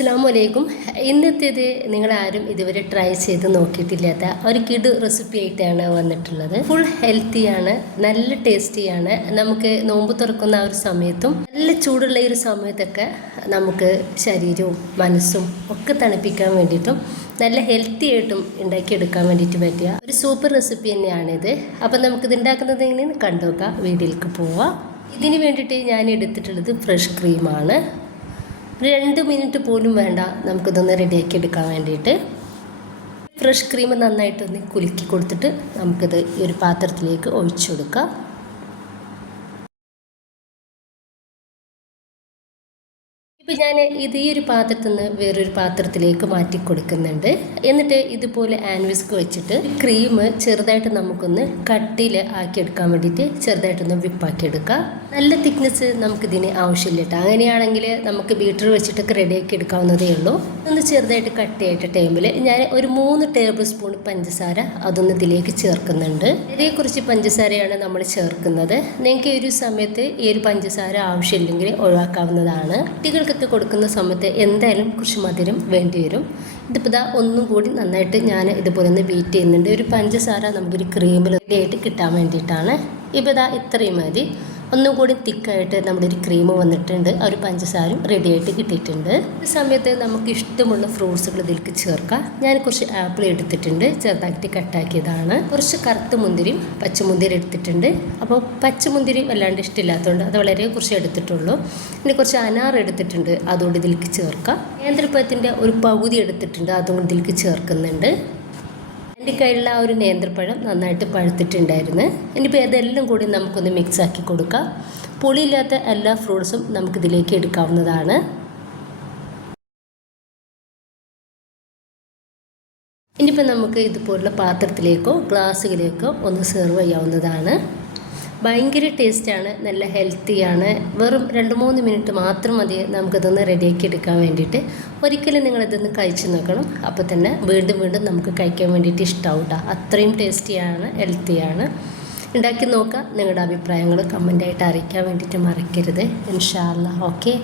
അസ്സലാമലൈക്കും. ഇന്നത്തേത് നിങ്ങളാരും ഇതുവരെ ട്രൈ ചെയ്ത് നോക്കിയിട്ടില്ലാത്ത ഒരു കിടു റെസിപ്പി ആയിട്ടാണ് വന്നിട്ടുള്ളത്. ഫുൾ ഹെൽത്തിയാണ്, നല്ല ടേസ്റ്റിയാണ്. നമുക്ക് നോമ്പ് തുറക്കുന്ന ആ ഒരു സമയത്തും നല്ല ചൂടുള്ള ഈ ഒരു സമയത്തൊക്കെ നമുക്ക് ശരീരവും മനസ്സും ഒക്കെ തണുപ്പിക്കാൻ വേണ്ടിയിട്ടും നല്ല ഹെൽത്തി ആയിട്ടും ഉണ്ടാക്കിയെടുക്കാൻ വേണ്ടിയിട്ട് പറ്റിയ ഒരു സൂപ്പർ റെസിപ്പി തന്നെയാണിത്. അപ്പം നമുക്കിത് ഉണ്ടാക്കുന്നത് എങ്ങനെയാണ് കണ്ടുനോക്കാം. വീഡിയോയിലേക്ക് പോവാം. ഇതിന് വേണ്ടിയിട്ട് ഞാൻ എടുത്തിട്ടുള്ളത് ഫ്രഷ് ക്രീമാണ്. 2 മിനിറ്റ് പോലും വേണ്ട നമുക്കിതൊന്ന് റെഡിയാക്കി എടുക്കാൻ വേണ്ടിയിട്ട്. ഫ്രഷ് ക്രീം നന്നായിട്ടൊന്ന് കുലുക്കി കൊടുത്തിട്ട് നമുക്കിത് ഈ ഒരു പാത്രത്തിലേക്ക് ഒഴിച്ചു കൊടുക്കാം. ഇപ്പോൾ ഞാൻ ഈ ഒരു പാത്രത്തിൽ നിന്ന് വേറൊരു പാത്രത്തിലേക്ക് മാറ്റി കൊടുക്കുന്നുണ്ട്. എന്നിട്ട് ഇതുപോലെ ആൻവിസ്ക് വെച്ചിട്ട് ക്രീം ചെറുതായിട്ട് നമുക്കൊന്ന് കട്ടിയിൽ ആക്കിയെടുക്കാൻ വേണ്ടിയിട്ട് ചെറുതായിട്ടൊന്ന് വിപ്പാക്കി എടുക്കാം. നല്ല തിക്നെസ് നമുക്കിതിന് ആവശ്യമില്ല കേട്ടോ. അങ്ങനെയാണെങ്കിൽ നമുക്ക് ബീറ്റർ വെച്ചിട്ടൊക്കെ റെഡിയാക്കി എടുക്കാവുന്നതേ ഉള്ളൂ. ഒന്ന് ചെറുതായിട്ട് കട്ടിയായിട്ട് ടൈമിൽ ഞാൻ ഒരു 3 ടേബിൾ സ്പൂൺ പഞ്ചസാര അതൊന്ന് ഇതിലേക്ക് ചേർക്കുന്നുണ്ട്. ഇതിനെ കുറച്ച് പഞ്ചസാരയാണ് നമ്മൾ ചേർക്കുന്നത്. നിങ്ങൾക്ക് ഈ ഒരു സമയത്ത് ഈ ഒരു പഞ്ചസാര ആവശ്യമില്ലെങ്കിൽ ഒഴിവാക്കാവുന്നതാണ്. കുട്ടികൾക്ക് കൊടുക്കുന്ന സമയത്ത് എന്തായാലും കുറച്ച് മധുരം വേണ്ടി വരും. ഇതിപ്പോൾ ഒന്നും കൂടി നന്നായിട്ട് ഞാൻ ഇതുപോലെ ഒന്ന് ബീറ്റ് ചെയ്യുന്നുണ്ട്. ഒരു പഞ്ചസാര നമുക്കൊരു ക്രീമിൽ റെഡിയായിട്ട് കിട്ടാൻ വേണ്ടിയിട്ടാണ്. ഇപ്പോൾ ഇത്രയും മതി. ഒന്നും കൂടി തിക്കായിട്ട് നമ്മുടെ ഒരു ക്രീം വന്നിട്ടുണ്ട്. ആ ഒരു പഞ്ചസാരയും റെഡിയായിട്ട് കിട്ടിയിട്ടുണ്ട്. ഈ സമയത്ത് നമുക്ക് ഇഷ്ടമുള്ള ഫ്രൂട്ട്സുകൾ ഇതിലേക്ക് ചേർക്കാം. ഞാൻ കുറച്ച് ആപ്പിൾ എടുത്തിട്ടുണ്ട്, ചെറുതായിട്ട് കട്ടാക്കിയതാണ്. കുറച്ച് കറുത്ത മുന്തിരിയും പച്ചമുന്തിരി എടുത്തിട്ടുണ്ട്. അപ്പോൾ പച്ചമുന്തിരി വല്ലാണ്ട് ഇഷ്ടമില്ലാത്തതുകൊണ്ട് അത് വളരെ കുറച്ച് എടുത്തിട്ടുള്ളൂ. ഇനി കുറച്ച് അനാർ എടുത്തിട്ടുണ്ട്, അതുകൊണ്ട് ഇതിലേക്ക് ചേർക്കാം. നേന്ത്രപ്പഴത്തിൻ്റെ ഒരു പകുതി എടുത്തിട്ടുണ്ട്, അതുകൊണ്ട് ഇതിലേക്ക് ചേർക്കുന്നുണ്ട്. എൻ്റെ കയ്യിലുള്ള ആ ഒരു നേന്ത്രപ്പഴം നന്നായിട്ട് പഴുത്തിട്ടുണ്ടായിരുന്നു. ഇനിയിപ്പോൾ ഇതെല്ലാം കൂടി നമുക്കൊന്ന് മിക്സ് ആക്കി കൊടുക്കാം. പുളിയില്ലാത്ത എല്ലാ ഫ്രൂട്ട്സും നമുക്കിതിലേക്ക് എടുക്കാവുന്നതാണ്. ഇനിയിപ്പോൾ നമുക്ക് ഇതുപോലുള്ള പാത്രത്തിലേക്കോ ഗ്ലാസ്സുകളിലേക്കോ ഒന്ന് സെർവ് ചെയ്യാവുന്നതാണ്. ഭയങ്കര ടേസ്റ്റാണ്, നല്ല ഹെൽത്തിയാണ്. വെറും 2-3 മിനിറ്റ് മാത്രം മതി നമുക്കിതൊന്ന് റെഡിയാക്കി എടുക്കാൻ വേണ്ടിയിട്ട്. ഒരിക്കലും നിങ്ങളിതൊന്ന് കഴിച്ച് നോക്കണം. അപ്പോൾ തന്നെ വീണ്ടും വീണ്ടും നമുക്ക് കഴിക്കാൻ വേണ്ടിയിട്ട് ഇഷ്ടമാവും കേട്ടോ. അത്രയും ടേസ്റ്റിയാണ്, ഹെൽത്തിയാണ്. ഉണ്ടാക്കി നോക്കുക. നിങ്ങളുടെ അഭിപ്രായങ്ങൾ കമൻ്റായിട്ട് അറിയിക്കാൻ വേണ്ടിയിട്ട് മറക്കരുത്. ഇൻഷാ അല്ലാഹ്. ഓക്കെ.